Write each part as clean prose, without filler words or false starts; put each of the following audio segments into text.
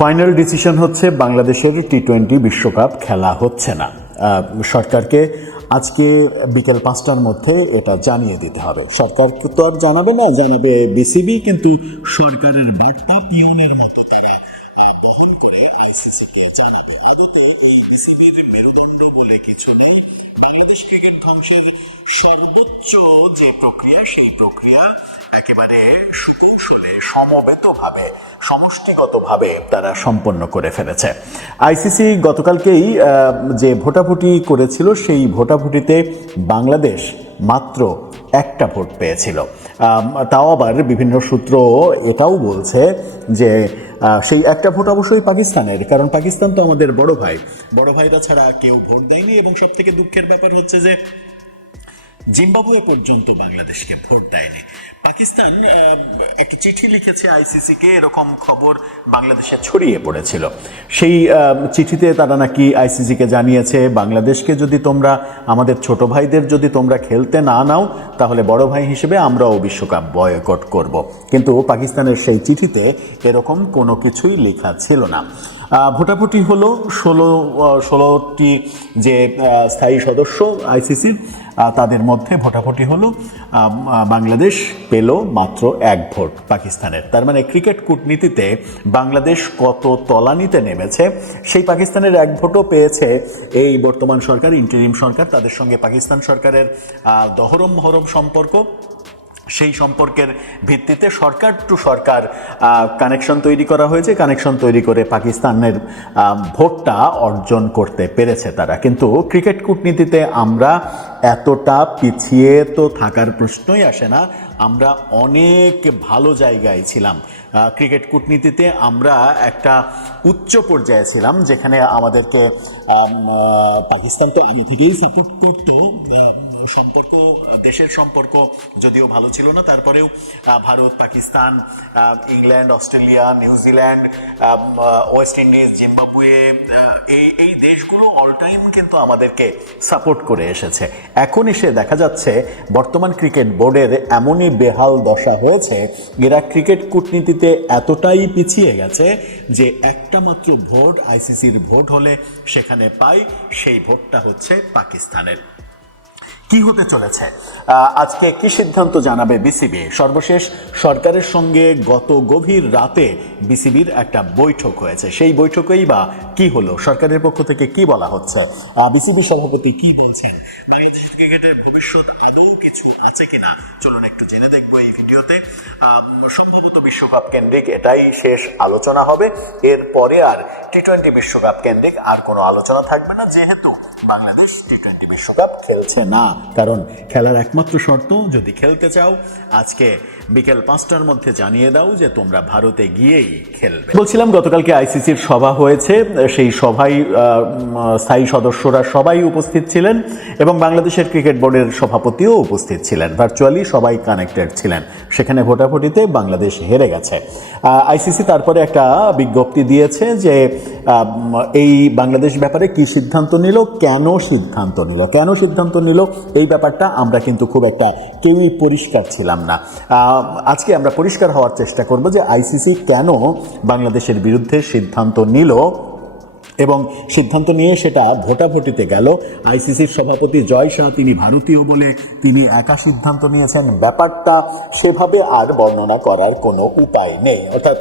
Final decision হচ্ছে বাংলাদেশের টি-20 বিশ্বকাপ খেলা হচ্ছে না। সরকারকে আজকে বিকেল 5টার মধ্যে এটা জানিয়ে দিতে হবে। সরকার তো আর জানাবে না, জানাবে বিসিবি, কিন্তু সরকারের বার্তা পিয়নের মতো তারা পালন করে আইসিসিকে জানাবে। আদতে এই বিসিবির মেরুদণ্ড বলে কিছু নাই। বাংলাদেশ ক্রিকেট ধ্বংসের সর্বোচ্চ যে প্রক্রিয়া, সেই প্রক্রিয়া একেবারে সুকৌশলে সমবেতভাবে সমষ্টিগতভাবে তারা সম্পন্ন করে ফেলেছে। আইসিসি গতকালকেই যে ভোটাভুটি করেছিল, সেই ভোটাভুটিতে বাংলাদেশ মাত্র একটা ভোট পেয়েছিল। তাও আবার বিভিন্ন সূত্র এটাও বলছে যে সেই একটা ভোট অবশ্যই পাকিস্তানের, কারণ পাকিস্তান তো আমাদের বড় ভাই, বড় ভাইরা ছাড়া কেউ ভোট দেয়নি। এবং সব থেকে দুঃখের ব্যাপার হচ্ছে যে জিম্বাবুয়ে পর্যন্ত বাংলাদেশকে ভোট দেয়নি। পাকিস্তান একটি চিঠি লিখেছে আইসিসিকে, এরকম খবর বাংলাদেশে ছড়িয়ে পড়েছিল। সেই চিঠিতে তারা নাকি আইসিসিকে জানিয়েছে, বাংলাদেশকে যদি তোমরা, আমাদের ছোট ভাইদের যদি তোমরা খেলতে না নাও, তাহলে বড় ভাই হিসেবে আমরাও বিশ্বকাপ বয়কট করব। কিন্তু পাকিস্তানের সেই চিঠিতে এরকম কোনো কিছুই লেখা ছিল না। ভোটাভুটি হলো 16টি যে স্থায়ী সদস্য আইসিসির, তাদের মধ্যে ভোটাভুটি হলো। বাংলাদেশ পেল মাত্র এক ভোট পাকিস্তানের। তার মানে ক্রিকেট কূটনীতিতে বাংলাদেশ কত তলানিতে নেমেছে, সেই পাকিস্তানের এক ভোটও পেয়েছে এই বর্তমান সরকার, ইন্টারিম সরকার। তাদের সঙ্গে পাকিস্তান সরকারের দহরম মহরম সম্পর্ক। সেই সম্পর্কের ভিত্তিতে সরকার টু সরকার কানেকশন তৈরি করা হয়েছে। কানেকশন তৈরি করে পাকিস্তানের ভোটটা অর্জন করতে পেরেছে তারা। কিন্তু ক্রিকেট কূটনীতিতে আমরা এতটা পিছিয়ে তো থাকার প্রশ্নই আসে না। আমরা অনেক ভালো জায়গায় ছিলাম। ক্রিকেট কূটনীতিতে আমরা একটা উচ্চ পর্যায়ে ছিলাম, যেখানে আমাদেরকে পাকিস্তান তো আগে থেকেই সাপোর্ট করতো। সম্পর্ক, দেশের সম্পর্ক যদিও ভালো ছিল না, তারপরেও Bharat, Pakistan, England, Australia, New Zealand, West Indies, Zimbabwe, এই দেশগুলো অল টাইম কিন্তু আমাদেরকে সাপোর্ট করে এসেছে। এখন এসে দেখা যাচ্ছে বর্তমান ক্রিকেট বোর্ডের এমনই বেহাল দশা হয়েছে, এরা ক্রিকেট কূটনীতিতে এতটাই পিছিয়ে গেছে যে একটা মাত্র ভোট, আইসিসির ভোট হলে সেখানে পায়, সেই ভোটটা হচ্ছে পাকিস্তানের। কি হতে চলেছে, আজকে কি সিদ্ধান্ত জানাবে বিসিবি? সর্বশেষ সরকারের সঙ্গে গত গভীর রাতে বিসিবির একটা বৈঠক হয়েছে। সেই বৈঠকেই বা কি হলো, সরকারের পক্ষ থেকে কি বলা হচ্ছে, বিসিবি সভাপতি কি বলছেন, বাংলাদেশ ক্রিকেটের ভবিষ্যৎ আদৌ কিছু আছে কিনা, চলুন একটু জেনে দেখবো এই ভিডিওতে। সম্ভবত বিশ্বকাপ কেন্দ্রিক এটাই শেষ আলোচনা হবে। এরপরে আর টি-20 বিশ্বকাপ কেন্দ্রিক আর কোনো আলোচনা থাকবে না, যেহেতু বাংলাদেশ টি-20 বিশ্বকাপ খেলছে না। কারণ খেলার একমাত্র শর্ত, যদি খেলতে চাও আজকে বিকেল 5টার মধ্যে জানিয়ে দাও যে তোমরা ভারতে গিয়েই খেলবে। বলছিলাম গতকালকে আইসিসির সভা হয়েছে, সেই সভায় স্থায়ী সদস্যরা সবাই উপস্থিত ছিলেন এবং বাংলাদেশের ক্রিকেট বোর্ডের সভাপতিও উপস্থিত ছিলেন। ভার্চুয়ালি সবাই কানেক্টেড ছিলেন। সেখানে ভোটাভুটিতে বাংলাদেশ হেরে গেছে। আইসিসি তারপরে একটা বিজ্ঞপ্তি দিয়েছে যে এই বাংলাদেশ ব্যাপারে কি সিদ্ধান্ত নিল, কেন সিদ্ধান্ত নিল, এই ব্যাপারটা আমরা কিন্তু খুব একটা কেউই পরিষ্কার ছিলাম না। আজকে আমরা পরিষ্কার হওয়ার চেষ্টা করব যে আইসিসি কেন বাংলাদেশের বিরুদ্ধে সিদ্ধান্ত নিল এবং সিদ্ধান্ত নিয়ে সেটা ভোটাভুটিতে গেল। আইসিসির সভাপতি জয় শাহ, তিনি ভারতীয় বলে তিনি একা সিদ্ধান্ত নিয়েছেন, ব্যাপারটা সেভাবে আর বর্ণনা করার কোনো উপায় নেই। অর্থাৎ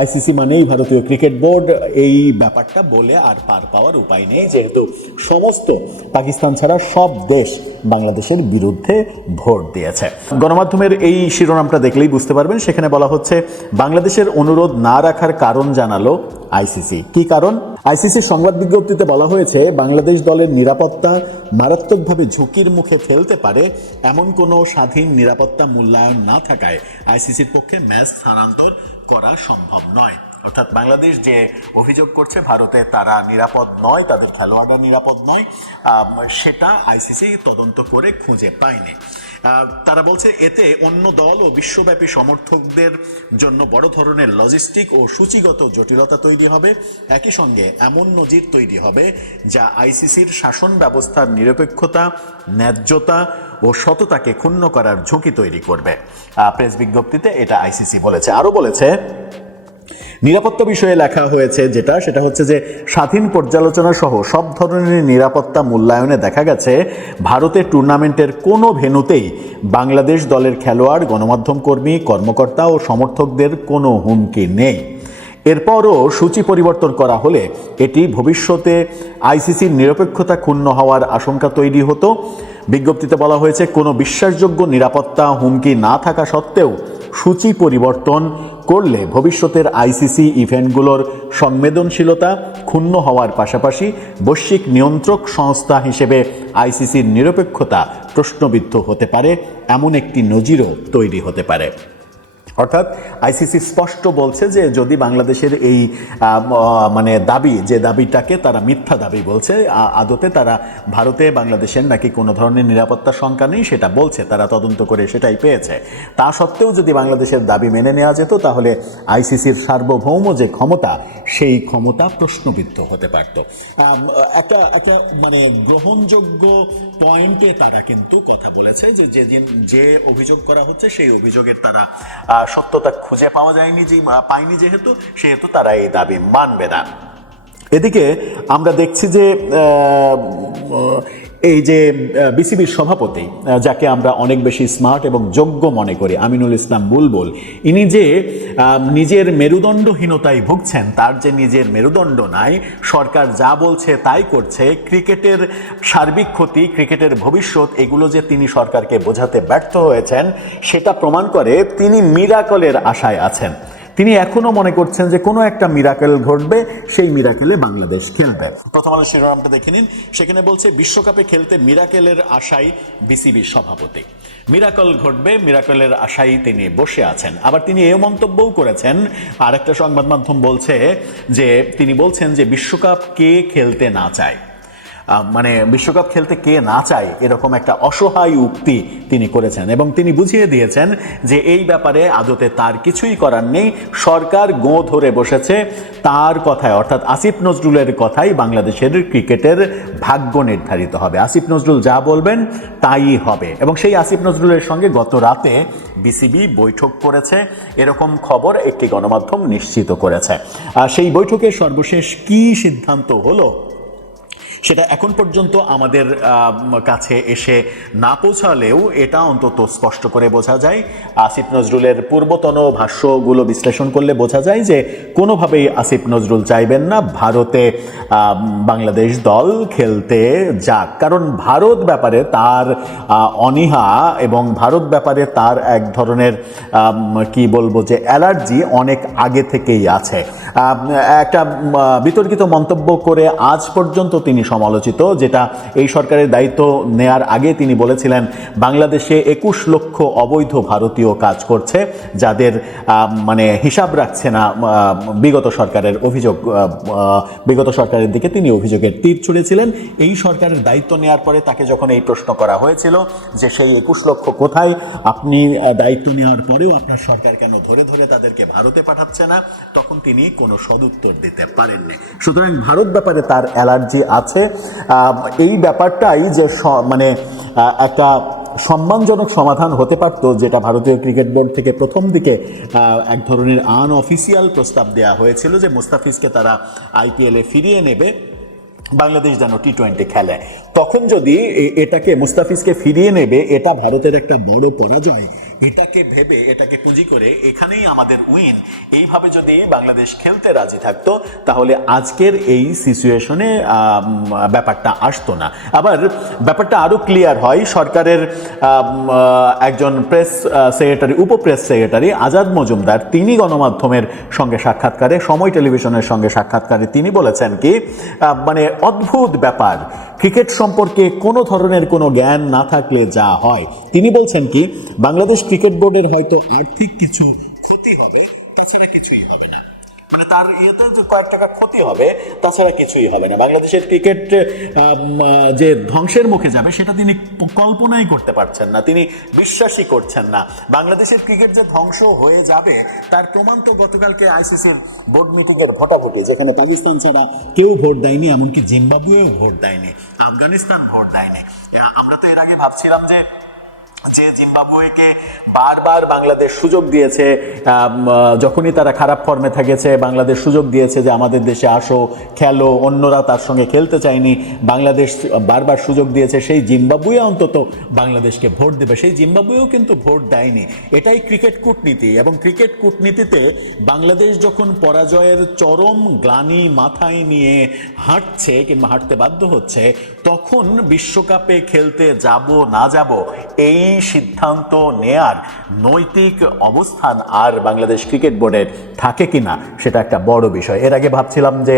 আইসিসি মানেই ভারতীয় ক্রিকেট বোর্ড, এই ব্যাপারটা বলে আর পার পাওয়ার উপায় নেই, যেহেতু সমস্ত পাকিস্তান ছাড়া সব দেশ বাংলাদেশের বিরুদ্ধে ভোট দিয়েছে। গণমাধ্যমের এই শিরোনামটা দেখলেই বুঝতে পারবেন, সেখানে বলা হচ্ছে বাংলাদেশের অনুরোধ না রাখার কারণ জানালো আইসিসি। কি কারণ? আইসিসির সংবাদ বিজ্ঞপ্তিতে বলা হয়েছে, বাংলাদেশ দলের নিরাপত্তা মারাত্মকভাবে ঝুঁকির মুখে ফেলতে পারে এমন কোনো স্বাধীন নিরাপত্তা মূল্যায়ন না থাকায় আইসিসির পক্ষে ম্যাচ স্থানান্তর করা সম্ভব নয়। অর্থাৎ বাংলাদেশ যে অভিযোগ করছে ভারতে তারা নিরাপদ নয়, তাদের খেলোয়াড়রা নিরাপদ নয়, সেটা আইসিসি তদন্ত করে খুঁজে পায়নি। তারা বলছে এতে অন্য দল ও বিশ্বব্যাপী সমর্থকদের জন্য বড় ধরনের লজিস্টিক ও সূচিগত জটিলতা তৈরি হবে। একই সঙ্গে এমন নজির তৈরি হবে যা আইসিসির শাসন ব্যবস্থার নিরপেক্ষতা, ন্যায্যতা ও সততাকে ক্ষুণ্ণ করার ঝুঁকি তৈরি করবে। প্রেস বিজ্ঞপ্তিতে এটা আইসিসি বলেছে। আরও বলেছে, নিরাপত্তা বিষয়ে লেখা হয়েছে সেটা হচ্ছে যে স্বাধীন পর্যালোচনা সহ সব ধরনের নিরাপত্তা মূল্যায়নে দেখা গেছে ভারতের টুর্নামেন্টের কোনো ভেন্যুতেই বাংলাদেশ দলের খেলোয়াড়, গণমাধ্যম কর্মী, কর্মকর্তা ও সমর্থকদের কোনো হুমকি নেই। এরপরও সূচি পরিবর্তন করা হলে এটি ভবিষ্যতে আইসিসির নিরপেক্ষতা ক্ষুণ্ণ হওয়ার আশঙ্কা তৈরি হতো। বিজ্ঞপ্তিতে বলা হয়েছে, কোনো বিশ্বাসযোগ্য নিরাপত্তা হুমকি না থাকা সত্ত্বেও সূচি পরিবর্তন করলে ভবিষ্যতের আইসিসি ইভেন্টগুলোর সংবেদনশীলতা ক্ষুণ্ণ হওয়ার পাশাপাশি বৈশ্বিক নিয়ন্ত্রক সংস্থা হিসেবে আইসিসির নিরপেক্ষতা প্রশ্নবিদ্ধ হতে পারে, এমন একটি নজিরও তৈরি হতে পারে। অর্থাৎ আইসিসি স্পষ্ট বলছে যে যদি বাংলাদেশের এই দাবিটাকে তারা মিথ্যা দাবি বলছে, আদতে তারা ভারতে বাংলাদেশের নাকি কোনো ধরনের নিরাপত্তার শঙ্কা নেই সেটা বলছে, তারা তদন্ত করে সেটাই পেয়েছে। তা সত্ত্বেও যদি বাংলাদেশের দাবি মেনে নেওয়া যেত তাহলে আইসিসির সার্বভৌম যে ক্ষমতা সেই ক্ষমতা প্রশ্নবিদ্ধ হতে পারত। একটা গ্রহণযোগ্য পয়েন্টে তারা কিন্তু কথা বলেছে যে অভিযোগ করা হচ্ছে সেই অভিযোগের তারা সত্যতা খুঁজে পায়নি সেহেতু তারা এই দাবি মানবে না। এদিকে আমরা দেখছি যে এই যে বিসিবির সভাপতি, যাকে আমরা অনেক বেশি স্মার্ট এবং যোগ্য মনে করি, আমিনুল ইসলাম বুলবুল, ইনি যে নিজের মেরুদণ্ডহীনতায় ভুগছেন, তার যে নিজের মেরুদণ্ড নাই, সরকার যা বলছে তাই করছে, ক্রিকেটের সার্বিক ক্ষতি, ক্রিকেটের ভবিষ্যৎ, এগুলো যে তিনি সরকারকে বোঝাতে ব্যর্থ হয়েছেন সেটা প্রমাণ করে তিনি মিরাকলের আশায় আছেন। তিনি এখনো মনে করছেন যে কোনো একটা মিরাকেল ঘটবে, সেই মিরাকেলে বাংলাদেশ খেলবে। প্রথম আলো শিরোনামটা দেখে নিন, সেখানে বলছে বিশ্বকাপে খেলতে মিরাকেলের আশায় বিসিবির সভাপতি। মিরাকল ঘটবে, মিরাকেলের আশায় তিনি বসে আছেন। আবার তিনি এও মন্তব্যও করেছেন, আরেকটা সংবাদ মাধ্যম বলছে যে তিনি বলছেন যে বিশ্বকাপ কে খেলতে না চায়, বিশ্বকাপ খেলতে কে না চায় এরকম একটা অসহায় উক্তি তিনি করেছেন এবং তিনি বুঝিয়ে দিয়েছেন যে এই ব্যাপারে আদতে তার কিছুই করার নেই। সরকার গো ধরে বসেছে তার কথায়, অর্থাৎ আসিফ নজরুলের কথাই বাংলাদেশের ক্রিকেটের ভাগ্য নির্ধারিত হবে। আসিফ নজরুল যা বলবেন তাই হবে এবং সেই আসিফ নজরুলের সঙ্গে গত রাতে বিসিবি বৈঠক করেছে, এরকম খবর একটি গণমাধ্যম নিশ্চিত করেছে। সেই বৈঠকে সর্বশেষ কি সিদ্ধান্ত হলো সেটা এখন পর্যন্ত আমাদের কাছে এসে না পৌঁছালেও এটা অন্তত স্পষ্ট করে বোঝা যায়। আসিফ নজরুলের পূর্বতন ভাষ্যগুলো বিশ্লেষণ করলে বোঝা যায় যে কোনোভাবেই আসিফ নজরুল চাইবেন না ভারতে বাংলাদেশ দল খেলতে যাক, কারণ ভারত ব্যাপারে তার অনীহা এবং ভারত ব্যাপারে তার এক ধরনের অ্যালার্জি অনেক আগে থেকেই আছে। একটা বিতর্কিত মন্তব্য করে আজ পর্যন্ত তিনি সমালোচিত, যেটা এই সরকারের দায়িত্ব নেয়ার আগে তিনি বলেছিলেন বাংলাদেশে 21 লক্ষ অবৈধ ভারতীয় কাজ করছে, যাদের হিসাব রাখছে না বিগত সরকারের দিকে তিনি অভিযোগের তীর ছুঁড়েছিলেন। এই সরকারের দায়িত্ব নেয়ার পরে তাকে যখন এই প্রশ্ন করা হয়েছিল যে সেই 21 লক্ষ কোথায়, আপনি দায়িত্ব নেওয়ার পরেও আপনার সরকার কেন ধরে ধরে তাদেরকে ভারতে পাঠাচ্ছে না, তখন তিনি কোনো সদুত্তর দিতে পারেননি। সুতরাং ভারত ব্যাপারে তার অ্যালার্জি আছে। এই ব্যাপারটাই যে একটা সম্মানজনক সমাধান হতে পারত, যেটা ভারতীয় ক্রিকেট বোর্ড থেকে প্রথম দিকে এক ধরনের আনঅফিসিয়াল প্রস্তাব দেওয়া হয়েছিল যে মুস্তাফিজকে তারা আইপিএলে ফিরিয়ে নেবে, বাংলাদেশ যেন টি-20 খেলে। তখন যদি এটাকে মুস্তাফিজকে ফিরিয়ে নেবে এটা ভারতের একটা বড় পরাজয়, এটাকে পুঁজি করে এখানেই আমাদের উইন, এইভাবে যদি বাংলাদেশ খেলতে রাজি থাকতো তাহলে আজকের এই সিচুয়েশনে ব্যাপারটা আসতো না। আবার ব্যাপারটা আরো ক্লিয়ার হয়, সরকারের একজন উপপ্রেস সেক্রেটারি আজাদ মজুমদার, তিনি গণমাধ্যমের সঙ্গে সাক্ষাৎকারে, সময় টেলিভিশনের সঙ্গে সাক্ষাৎকারে তিনি বলেছেন কি অদ্ভুত ব্যাপার, ক্রিকেট সম্পর্কে কোনো ধরনের কোনো জ্ঞান না থাকলে যা হয়, তিনি বলছেন কি বাংলাদেশ ক্রিকেট বোর্ডের হয়তো আর্থিক কিছু ক্ষতি হবে, তাছাড়া কিছুই হবে না। তার ইয়েতে যে কয়েক টাকা ক্ষতি হবে, তাছাড়া কিছুই হবে না। বাংলাদেশের ক্রিকেট যে ধ্বংসের মুখে যাবে সেটা তিনি কল্পনাই করতে পারছেন না, তিনি বিশ্বাসই করছেন না। বাংলাদেশের ক্রিকেট যে ধ্বংস হয়ে যাবে তার প্রমাণ তো গতকালকে আইসিসির বোর্ড মিটিংয়ের ভোটাভুটি, যেখানে পাকিস্তান ছাড়া কেউ ভোট দেয়নি, এমনকি জিম্বাবুয়েও ভোট দেয়নি, আফগানিস্তান ভোট দেয়নি। আমরা তো এর আগে ভাবছিলাম যে যে জিম্বাবুয়েকে বারবার বাংলাদেশ সুযোগ দিয়েছে, যখনই তারা খারাপ ফর্মে থেকেছে বাংলাদেশ সুযোগ দিয়েছে যে আমাদের দেশে আসো খেলো, অন্যরা তার সঙ্গে খেলতে চায়নি, বাংলাদেশ বারবার সুযোগ দিয়েছে, সেই জিম্বাবুয়ে অন্তত বাংলাদেশকে ভোট দেবে, সেই জিম্বাবুয়েও কিন্তু ভোট দেয়নি। এটাই ক্রিকেট কূটনীতি। এবং ক্রিকেট কূটনীতিতে বাংলাদেশ যখন পরাজয়ের চরম গ্লানি মাথায় নিয়ে হাঁটছে কিংবা হাঁটতে বাধ্য হচ্ছে, তখন বিশ্বকাপে খেলতে যাব না যাব এই সিদ্ধান্ত নেয়ার নৈতিক অবস্থান আর বাংলাদেশ ক্রিকেট বোর্ডের থাকে কিনা সেটা একটা বড় বিষয়। এর আগে ভাবছিলাম যে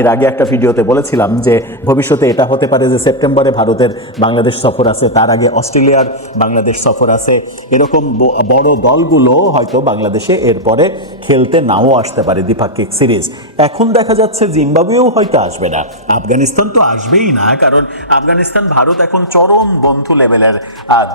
এর আগে একটা ভিডিওতে বলেছিলাম যে ভবিষ্যতে এটা হতে পারে যে সেপ্টেম্বরে ভারতের বাংলাদেশ সফর আছে, তার আগে অস্ট্রেলিয়ার বাংলাদেশ সফর আছে, এরকম বড় দলগুলো হয়তো বাংলাদেশে এরপরে খেলতে নাও আসতে পারে দ্বিপাক্ষিক সিরিজ। এখন দেখা যাচ্ছে জিম্বাবুয়েও হয়তো আসবে না, আফগানিস্তান তো আসবেই না, কারণ আফগানিস্তান ভারত এখন চরম বন্ধু লেভেলের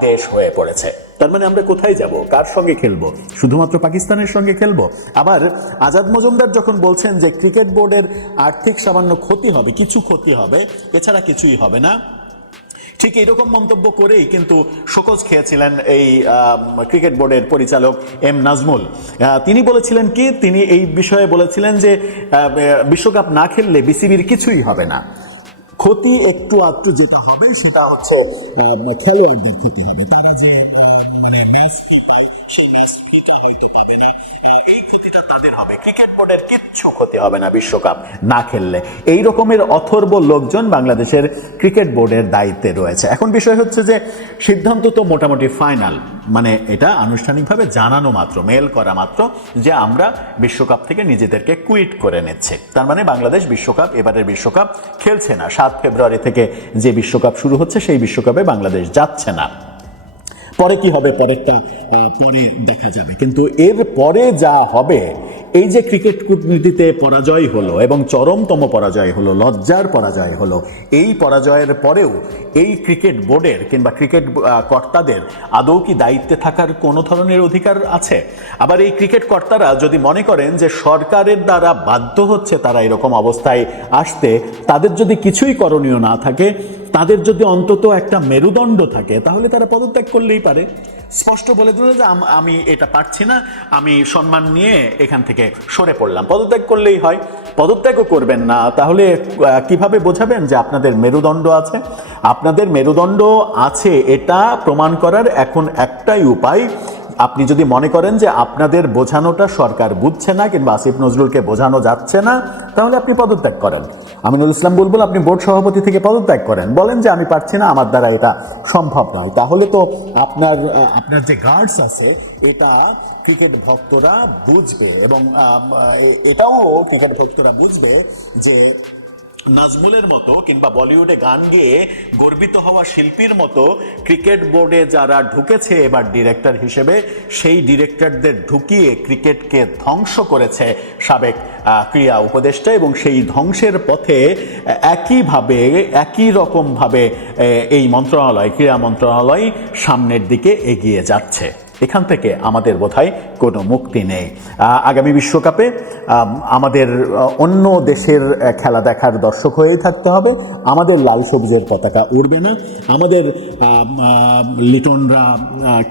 দেশ হয়ে পড়েছে। তার মানে আমরা কোথায় যাব, কার সঙ্গে খেলবো? শুধুমাত্র পাকিস্তানের সঙ্গে খেলবো? আবার আজাদ মজুমদার যখন বলছেন যে ক্রিকেট বোর্ডের আর্থিক সামান্য ক্ষতি হবে, কিছু ক্ষতি হবে, এছাড়া কিছুই হবে না, ঠিক এইরকম মন্তব্য করেই কিন্তু শোকজ খেয়েছিলেন এই ক্রিকেট বোর্ডের পরিচালক এম নাজমুল। তিনি বলেছিলেন কি, তিনি এই বিষয়ে বলেছিলেন যে বিশ্বকাপ না খেললে বিসিবির কিছুই হবে না, ক্ষতি একটু আধটু যেটা হবে সেটা হচ্ছে খেলোয়াড়দের ক্ষতি হবে, তারা যে মানে ম্যাচ ফি পায় সেই ম্যাচ ফিটা হয়তো পাবে না, এই ক্ষতিটা তাদের হবে, ক্রিকেট বোর্ডের কিচ্ছু ক্ষতি হবে না বিশ্বকাপ না খেললে। এই রকমের অথর্ব লোকজন বাংলাদেশের ক্রিকেট বোর্ডের দায়িত্বে রয়েছে। এখন বিষয় হচ্ছে যে সিদ্ধান্ত তো মোটামুটি ফাইনাল, মানে এটা আনুষ্ঠানিকভাবে জানানো মাত্র, মেল করা মাত্র যে আমরা বিশ্বকাপ থেকে নিজেদেরকে কুইট করে নিচ্ছে। তার মানে বাংলাদেশ বিশ্বকাপ, এবারের বিশ্বকাপ খেলছে না। 7 ফেব্রুয়ারি থেকে যে বিশ্বকাপ শুরু হচ্ছে সেই বিশ্বকাপে বাংলাদেশ যাচ্ছে না। পরে কি হবে পরেরটা পরে দেখা যাবে, কিন্তু এর পরে যা হবে, এই যে ক্রিকেট কূটনীতিতে পরাজয় হলো এবং চরমতম পরাজয় হলো, লজ্জার পরাজয় হলো, এই পরাজয়ের পরেও এই ক্রিকেট বোর্ডের কিংবা ক্রিকেট কর্তাদের আদৌ কি দায়িত্বে থাকার কোনো ধরনের অধিকার আছে? আবার এই ক্রিকেট কর্তারা যদি মনে করেন যে সরকারের দ্বারা বাধ্য হচ্ছে তারা এরকম অবস্থায় আসতে, তাদের যদি কিছুই করণীয় না থাকে, তাদের যদি অন্তত একটা মেরুদণ্ড থাকে, তাহলে তারা পদত্যাগ করলেই পারে। স্পষ্ট বলে দিল যে আমি এটা পারছি না, আমি সম্মান নিয়ে এখান থেকে সরে পড়লাম, পদত্যাগ করলেই হয়। পদত্যাগও করবেন না, তাহলে কিভাবে বোঝাবেন যে আপনাদের মেরুদণ্ড আছে? আপনাদের মেরুদণ্ড আছে এটা প্রমাণ করার এখন একটাই উপায়, আপনি যদি মনে করেন যে আপনাদের বোঝানোটা সরকার বুঝছে না কিংবা আসিফ নজরুলকে বোঝানো যাচ্ছে না, তাহলে আপনি পদত্যাগ করেন। আমিনুল ইসলাম বুলবুল, আপনি বোর্ড সভাপতি থেকে পদত্যাগ করেন, বলেন যে আমি পারছি না, আমার দ্বারা এটা সম্ভব নয়। তাহলে তো আপনার যে গার্ডস আছে এটা ক্রিকেট ভক্তরা বুঝবে, এবং এটাও ক্রিকেট ভক্তরা বুঝবে যে নাজমুলের মতো কিংবা বলিউডে গান গেয়ে গর্বিত হওয়া শিল্পীর মতো ক্রিকেট বোর্ডে যারা ঢুকেছে এবার ডিরেক্টর হিসেবে, সেই ডিরেক্টরদের ঢুকিয়ে ক্রিকেটকে ধ্বংস করেছে সাবেক ক্রীড়া উপদেষ্টা, এবং সেই ধ্বংসের পথে একই রকমভাবে এই মন্ত্রণালয়, ক্রীড়া মন্ত্রণালয় সামনের দিকে এগিয়ে যাচ্ছে। এখান থেকে আমাদের বোধহয় কোনো মুক্তি নেই। আগামী বিশ্বকাপে আমাদের অন্য দেশের খেলা দেখার দর্শক হয়েই থাকতে হবে, আমাদের লাল সবুজের পতাকা উড়বে না, আমাদের লিটনরা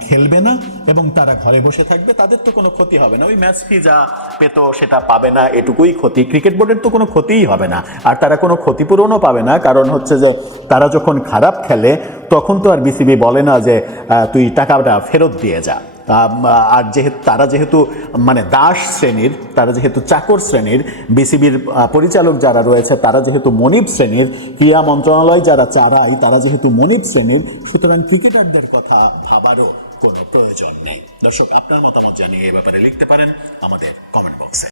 খেলবে না এবং তারা ঘরে বসে থাকবে, তাদের তো কোনো ক্ষতি হবে না। ওই ম্যাচ ফি যা পেত সেটা পাবে না, এটুকুই ক্ষতি। ক্রিকেট বোর্ডের তো কোনো ক্ষতিই হবে না, আর তারা কোনো ক্ষতিপূরণও পাবে না, কারণ হচ্ছে যে তারা যখন খারাপ খেলে তখন তো আর বিসিবি বলে না যে তুই টাকাটা ফেরত দিয়ে যা। আর তারা যেহেতু মানে দাস শ্রেণীর, তারা যেহেতু চাকর শ্রেণীর, বিসিবির পরিচালক যারা রয়েছে তারা যেহেতু মনিব শ্রেণীর, ক্রীড়া মন্ত্রণালয় যারা চালায় তারা যেহেতু মনিব শ্রেণীর, সুতরাং ক্রিকেটারদের কথা ভাবারও কোনো প্রয়োজন নেই। দর্শক, আপনার মতামত জানিয়ে এই ব্যাপারে লিখতে পারেন আমাদের কমেন্ট বক্সে।